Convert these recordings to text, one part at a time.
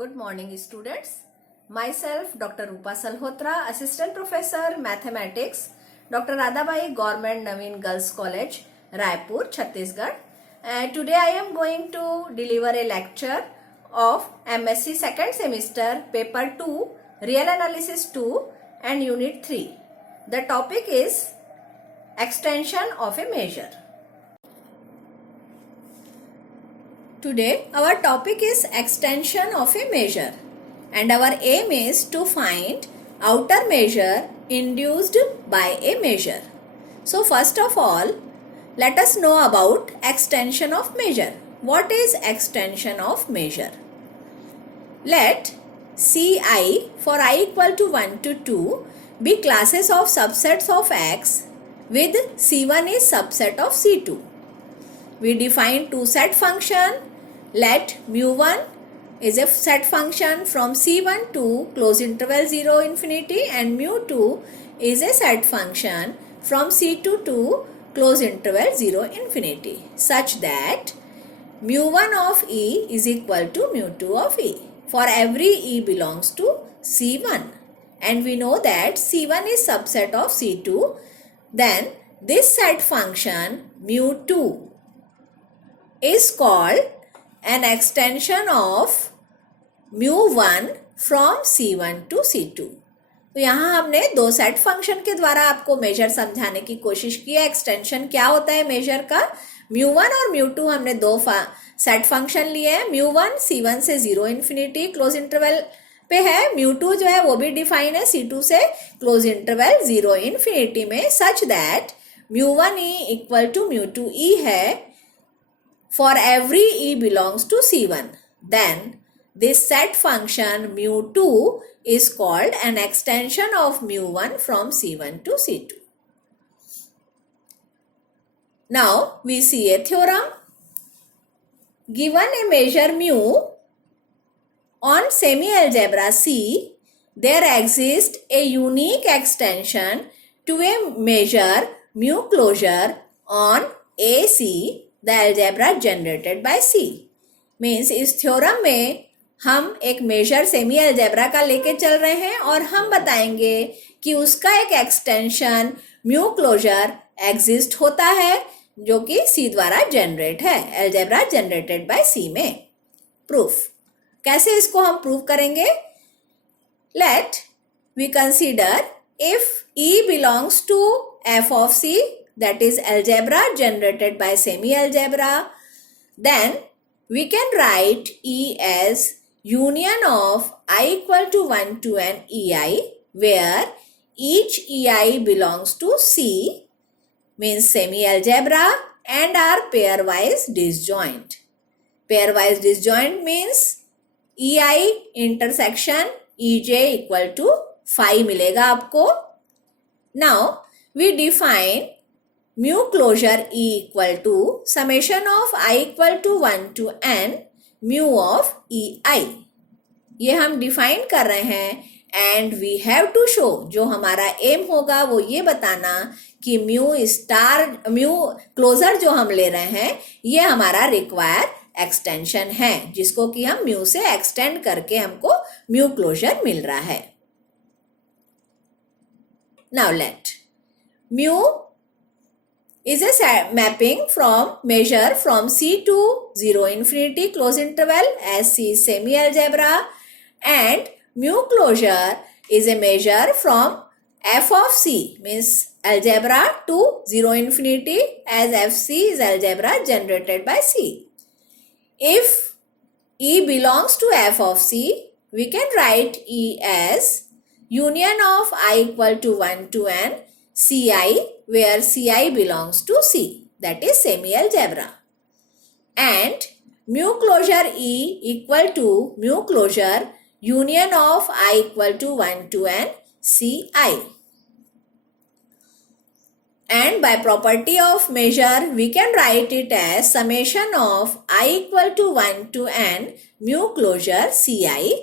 Good morning, students. Myself, Dr. Rupa Salhotra, Assistant Professor, Mathematics, Dr. Radhabai Government Naveen Girls College, Raipur, Chhattisgarh. Today I am going to deliver a lecture of MSc second semester, paper 2, Real Analysis 2 and Unit 3. The topic is extension of a measure. Today our topic is extension of a measure and our aim is to find outer measure induced by a measure. So first of all, let us know about extension of measure. What is extension of measure? Let Ci for I equal to 1 to 2 be classes of subsets of X with C1 is subset of C2. We define two set function. Let mu1 is a set function from C1 to close interval 0 infinity and mu2 is a set function from C2 to close interval 0 infinity such that mu1 of E is equal to mu2 of E for every E belongs to C1 and we know that C1 is subset of C2. Then this set function mu2 is called an extension of mu1 from C1 to C2. तो यहाँ हमने दो set function के द्वारा आपको major समझाने की कोशिश की है. एक्सटेंशन क्या होता है मेजर का? mu1 और mu2 हमने दो सेट फंक्शन लिए हैं. mu1 C1 से 0 इन्फिनिटी क्लोज इंटरवल पे है. mu2 जो है वो भी डिफाइन है C2 से क्लोज इंटरवल 0 इन्फिनिटी में such that mu1e equal to mu2e है for every E belongs to C1. Then this set function mu2 is called an extension of mu1 from C1 to C2. Now we see a theorem. Given a measure mu on semi-algebra C, there exists a unique extension to a measure mu closure on AC, the algebra generated by C. Means इस theorem में हम एक major semi algebra का लेके चल रहे हैं और हम बताएंगे कि उसका एक एक्सटेंशन म्यू क्लोजर एग्जिस्ट होता है जो कि C द्वारा जनरेट है, अलजेब्रा जनरेटेड बाय C में. प्रूफ कैसे इसको हम प्रूव करेंगे? Let we consider if E belongs to f of C, that is algebra generated by semi-algebra, then we can write E as union of I equal to 1 to n EI, where each EI belongs to C, means semi-algebra, and are pairwise disjoint. Pairwise disjoint means EI intersection EJ equal to phi मिलेगा आपको. Now we define mu closure E equal to summation of I equal to 1 to n mu of EI. ये हम define कर रहे हैं and we have to show, जो हमारा M होगा वो ये बताना कि म्यू क्लोजर जो हम ले रहे हैं ये हमारा रिक्वायर एक्सटेंशन है जिसको कि हम म्यू से एक्सटेंड करके हमको म्यू क्लोजर मिल रहा है. Now let mu is a mapping from measure from C to 0 infinity close interval as C is semi-algebra, and mu closure is a measure from f of C, means algebra to 0 infinity as fc is algebra generated by C. If E belongs to f of C, we can write E as union of I equal to 1 to n Ci, where Ci belongs to C, that is semi-algebra, and mu closure E equal to mu closure union of I equal to 1 to n Ci. And by property of measure, we can write it as summation of I equal to 1 to n mu closure Ci,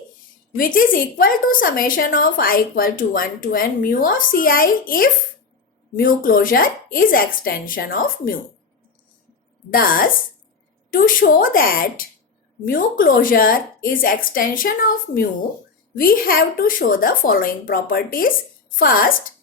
which is equal to summation of I equal to 1 to n mu of Ci if mu closure is extension of mu. Thus, to show that mu closure is extension of mu, we have to show the following properties. First,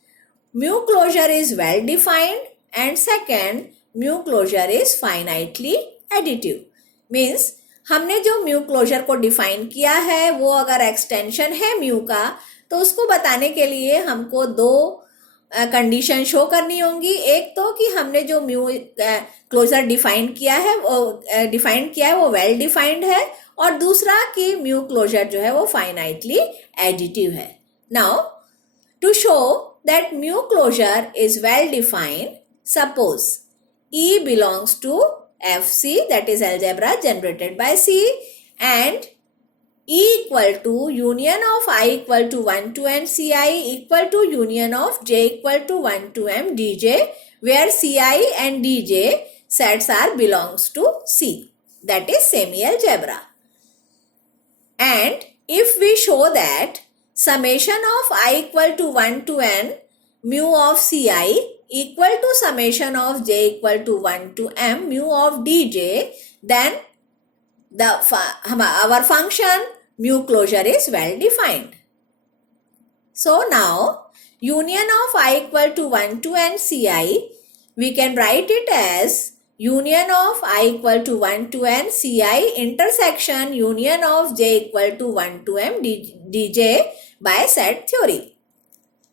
mu closure is well defined, and second, mu closure is finitely additive. Means हमने जो mu closure को define किया है वो अगर extension है mu का तो उसको बताने के लिए हमको दो कंडीशन शो करनी होंगी. एक तो कि हमने जो म्यू क्लोजर डिफाइन किया है वो वेल डिफाइंड है, और दूसरा कि म्यू क्लोजर जो है वो फाइनाइटली एडिटिव है. Now to show that mu closure is well defined, suppose E belongs to FC, that is algebra generated by C, and E equal to union of I equal to 1 to n Ci equal to union of j equal to 1 to m dj, where Ci and dj sets are belongs to C, that is semi-algebra. And if we show that summation of I equal to 1 to n mu of Ci equal to summation of j equal to 1 to m mu of dj, then our function mu closure is well defined. So now union of I equal to 1 to n Ci, we can write it as union of I equal to 1 to n Ci intersection union of j equal to 1 to m dj by set theory,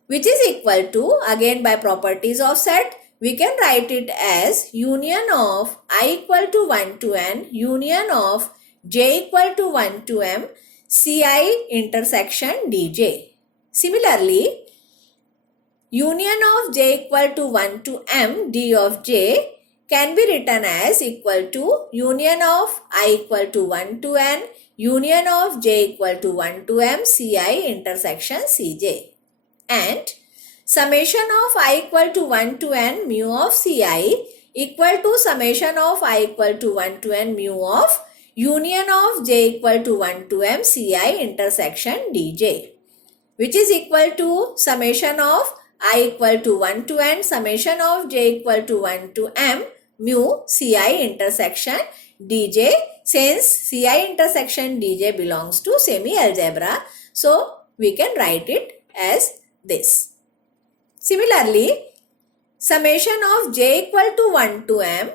which is equal to, again by properties of set, we can write it as union of I equal to 1 to n union of j equal to 1 to m Ci intersection dj. Similarly, union of j equal to 1 to m d of j can be written as equal to union of I equal to 1 to n union of j equal to 1 to m Ci intersection Cj, and summation of I equal to 1 to n mu of Ci equal to summation of I equal to 1 to n mu of union of j equal to 1 to m Ci intersection dj, which is equal to summation of I equal to 1 to n summation of j equal to 1 to m mu Ci intersection dj, since Ci intersection dj belongs to semi-algebra, so we can write it as this. Similarly, summation of j equal to 1 to m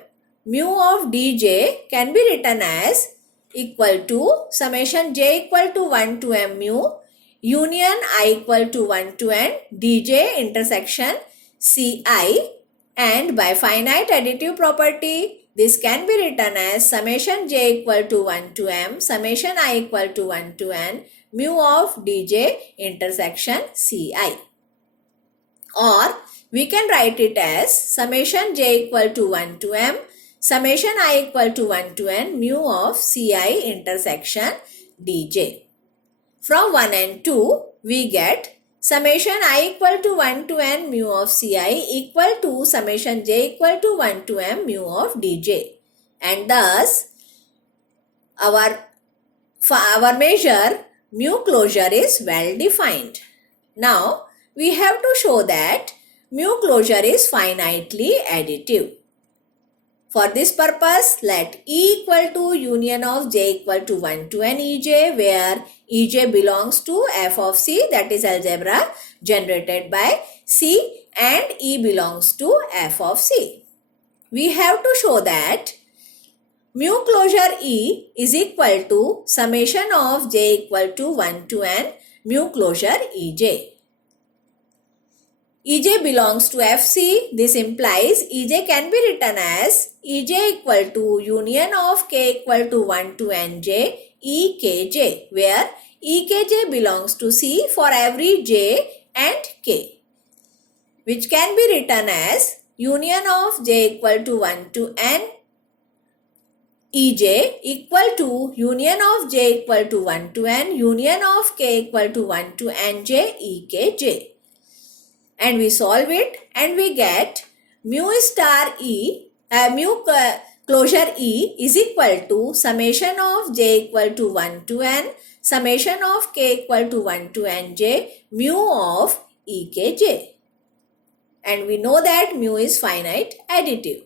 mu of dj can be written as equal to summation j equal to 1 to m mu union I equal to 1 to n dj intersection Ci, and by finite additive property this can be written as summation j equal to 1 to m summation I equal to 1 to n mu of dj intersection Ci, or we can write it as summation j equal to 1 to m summation I equal to 1 to n mu of Ci intersection dj. From 1 and 2 we get summation I equal to 1 to n mu of Ci equal to summation j equal to 1 to m mu of dj, and thus our measure mu closure is well defined. Now we have to show that mu closure is finitely additive. For this purpose, let E equal to union of j equal to 1 to n Ej, where Ej belongs to f of C, that is algebra generated by C, and E belongs to f of C. We have to show that mu closure E is equal to summation of j equal to 1 to n mu closure Ej. Ej belongs to Fc. This implies Ej can be written as Ej equal to union of k equal to 1 to nj Ekj, where Ekj belongs to C for every j and k, which can be written as union of j equal to 1 to n Ej equal to union of j equal to 1 to n union of k equal to 1 to nj Ekj. And we solve it and we get mu closure E is equal to summation of j equal to 1 to n summation of k equal to 1 to nj mu of Ekj. And we know that mu is finite additive,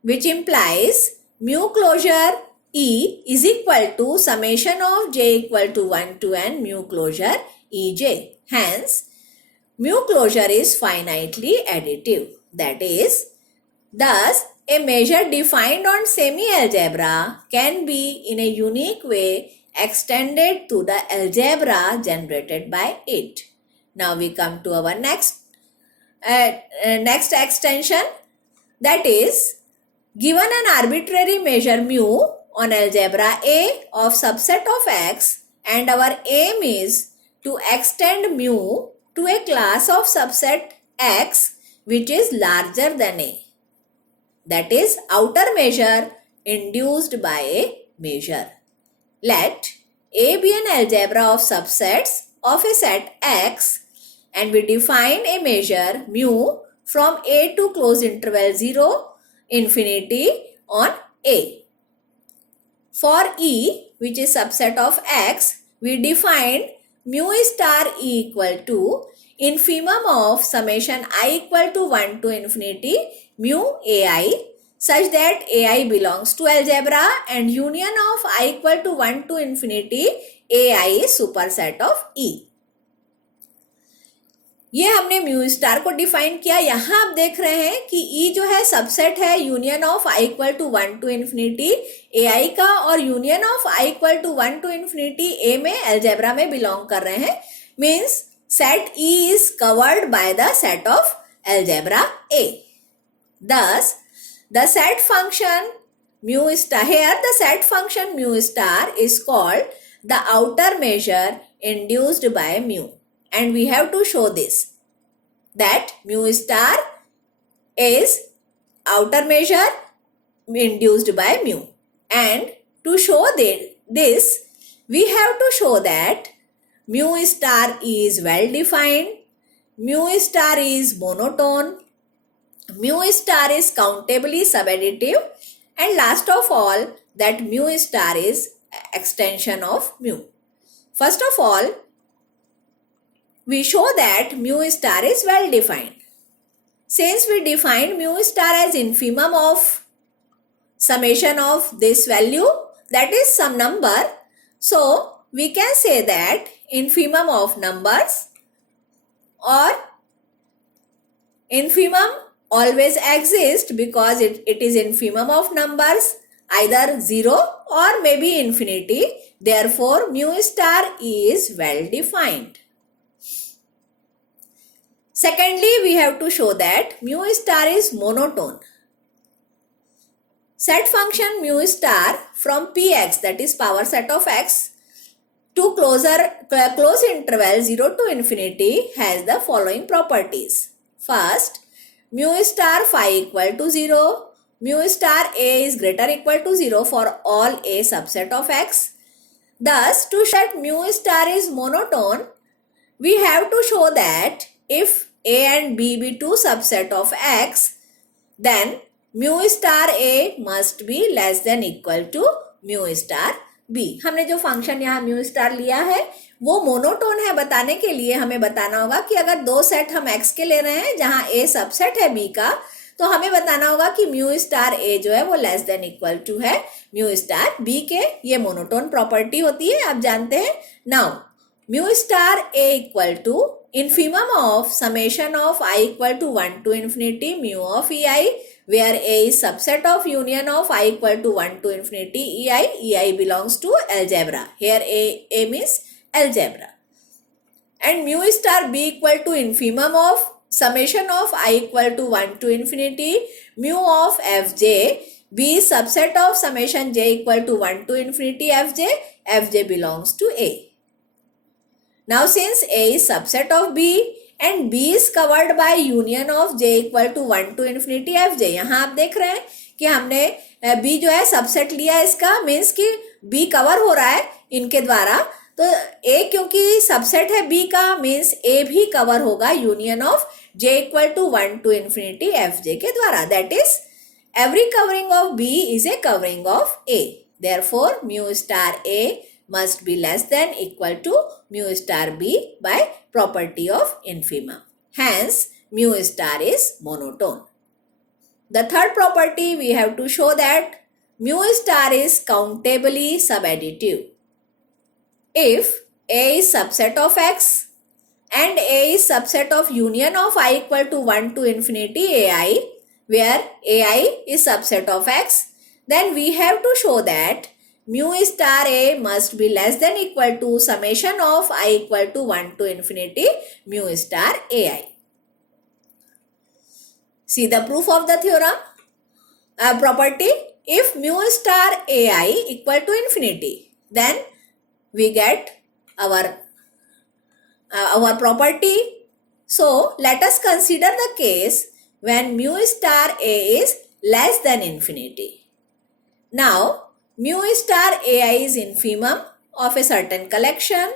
which implies mu closure E is equal to summation of j equal to 1 to n mu closure Ej. Hence, mu closure is finitely additive. That is, thus, a measure defined on semi-algebra can be in a unique way extended to the algebra generated by it. Now we come to our next extension, that is, given an arbitrary measure mu on algebra A of subset of X, and our aim is to extend mu to a class of subset X which is larger than A. That is, outer measure induced by a measure. Let A be an algebra of subsets of a set X, and we define a measure mu from A to close interval 0 infinity on A. For E, which is subset of X, we define mu star E equal to infimum of summation I equal to 1 to infinity mu ai, such that ai belongs to algebra and union of I equal to 1 to infinity ai is superset of E. ये हमने mu star को define किया. यहाँ आप देख रहे हैं कि E जो है सबसेट है union of I equal to 1 to infinity AI का, और union of I equal to 1 to infinity A में अलजेब्रा में बिलोंग कर रहे हैं. Means set E is covered by the set of algebra A. Thus, the set function mu star, here the set function mu star is called the outer measure induced by mu. And we have to show this, that mu star is outer measure induced by mu. And to show this, we have to show that mu star is well defined, mu star is monotone, mu star is countably subadditive, and last of all, that mu star is extension of mu. First of all, we show that mu star is well defined. Since we defined mu star as infimum of summation of this value, that is some number, so we can say that infimum of numbers or infimum always exists because it is infimum of numbers, either 0 or maybe infinity. Therefore, mu star is well defined. Secondly, we have to show that mu star is monotone. Set function mu star from Px, that is power set of x, to close interval 0 to infinity has the following properties. First, mu star phi equal to 0, mu star a is greater equal to 0 for all a subset of x. Thus, to show that mu star is monotone, we have to show that if a and b be two subset of x, then mu star a must be less than equal to mu star b. हमने जो function यहाँ mu star लिया है वो monotone है बताने के लिए हमें बताना होगा कि अगर दो सेट हम x के ले रहे हैं जहाँ a सबसेट है b का, तो हमें बताना होगा कि mu स्टार a जो है वो लेस देन इक्वल टू है mu स्टार b के. ये मोनोटोन प्रॉपर्टी होती है, आप जानते हैं. Now mu star a equal to infimum of summation of I equal to 1 to infinity mu of ei, where a is subset of union of I equal to 1 to infinity ei. Ei belongs to algebra. Here a means algebra. And mu star b equal to infimum of summation of I equal to 1 to infinity mu of fj. B is subset of summation j equal to 1 to infinity fj. Fj belongs to a. Now, since A is subset of B and B is covered by union of j equal to 1 to infinity fj, यहाँ आप देख रहे हैं कि हमने B जो है subset लिया इसका, मीन्स कि B कवर हो रहा है इनके द्वारा, तो A क्योंकि सबसेट है B का, मीन्स A भी कवर होगा union of j equal to 1 to infinity fj के द्वारा. That is every covering of B is a covering of A. Therefore, mu star A must be less than equal to mu star b by property of infimum. Hence, mu star is monotone. The third property we have to show that mu star is countably subadditive. If A is subset of X and A is subset of union of I equal to 1 to infinity AI, where AI is subset of X, then we have to show that mu star A must be less than equal to summation of I equal to 1 to infinity mu star AI. See the proof of the theorem. Property, if mu star AI equal to infinity, then we get our property. So let us consider the case when mu star A is less than infinity. Now mu star AI is infimum of a certain collection.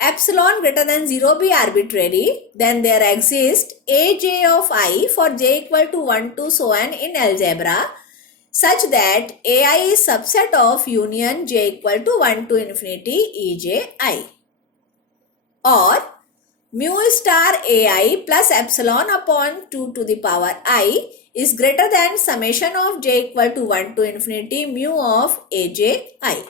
Epsilon greater than 0 be arbitrary, then there exists aj of I for j equal to 1 to so on in algebra, such that AI is subset of union j equal to 1 to infinity ej(i). Or mu star AI plus epsilon upon 2 to the power I is greater than summation of j equal to 1 to infinity mu of aj(i).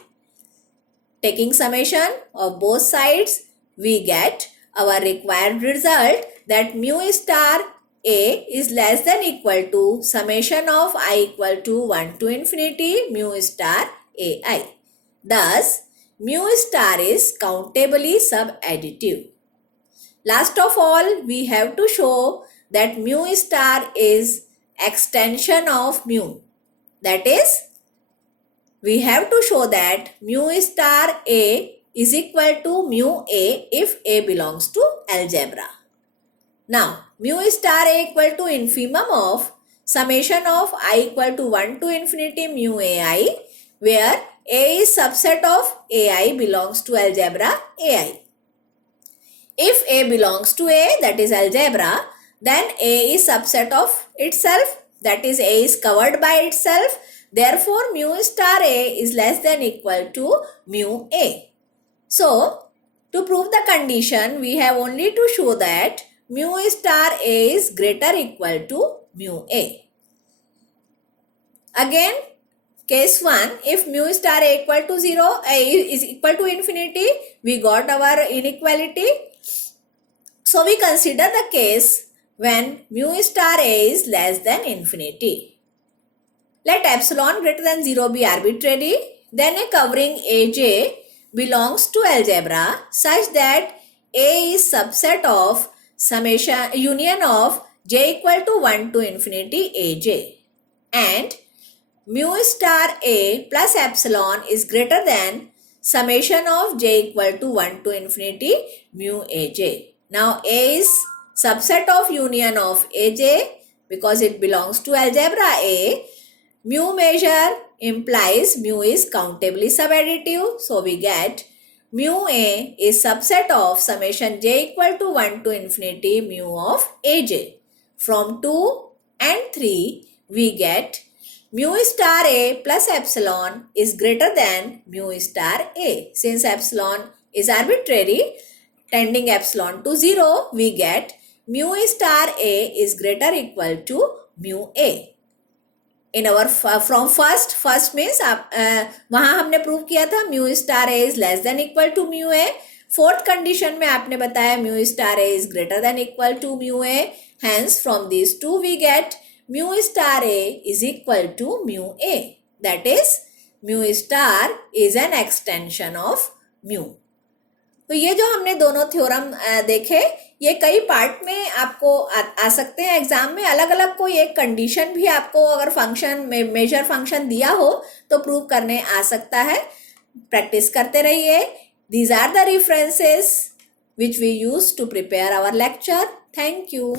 Taking summation of both sides, we get our required result that mu star A is less than equal to summation of I equal to 1 to infinity mu star AI. Thus, mu star is countably subadditive. Last of all, we have to show that mu star is extension of mu. That is, we have to show that mu star A is equal to mu A if A belongs to algebra. Now, mu star A equal to infimum of summation of I equal to 1 to infinity mu AI, where A is subset of AI belongs to algebra AI. If A belongs to A, that is algebra, then A is subset of itself, that is A is covered by itself. Therefore, mu star A is less than equal to mu A. So, to prove the condition, we have only to show that mu star A is greater equal to mu A. Again, case 1, if mu star A equal to 0, A is equal to infinity, we got our inequality. So, we consider the case when mu star A is less than infinity. Let epsilon greater than 0 be arbitrary, then a covering aj belongs to algebra such that A is subset of summation union of j equal to 1 to infinity aj, and mu star A plus epsilon is greater than summation of j equal to 1 to infinity mu aj. Now A is subset of union of aj because it belongs to algebra A. Mu measure implies mu is countably subadditive. So we get mu A is subset of summation j equal to 1 to infinity mu of aj. From 2 and 3 we get mu star A plus epsilon is greater than mu star A. Since epsilon is arbitrary, tending epsilon to 0, we get mu star A is greater equal to mu A. In our from first means वहाँ हमने prove किया था mu star A is less than equal to mu A. Fourth condition में आपने बताया mu star A is greater than equal to mu A. Hence from these two we get mu star A is equal to mu A. That is, mu star is an extension of mu. तो ये जो हमने दोनों theorem देखे, ये कई part में आपको आ सकते हैं एग्जाम में. अलग अलग कोई एक कंडीशन भी आपको अगर फंक्शन मेजर फंक्शन दिया हो तो प्रूव करने आ सकता है. प्रैक्टिस करते रहिए. These are the references which we use to prepare our lecture. Thank you.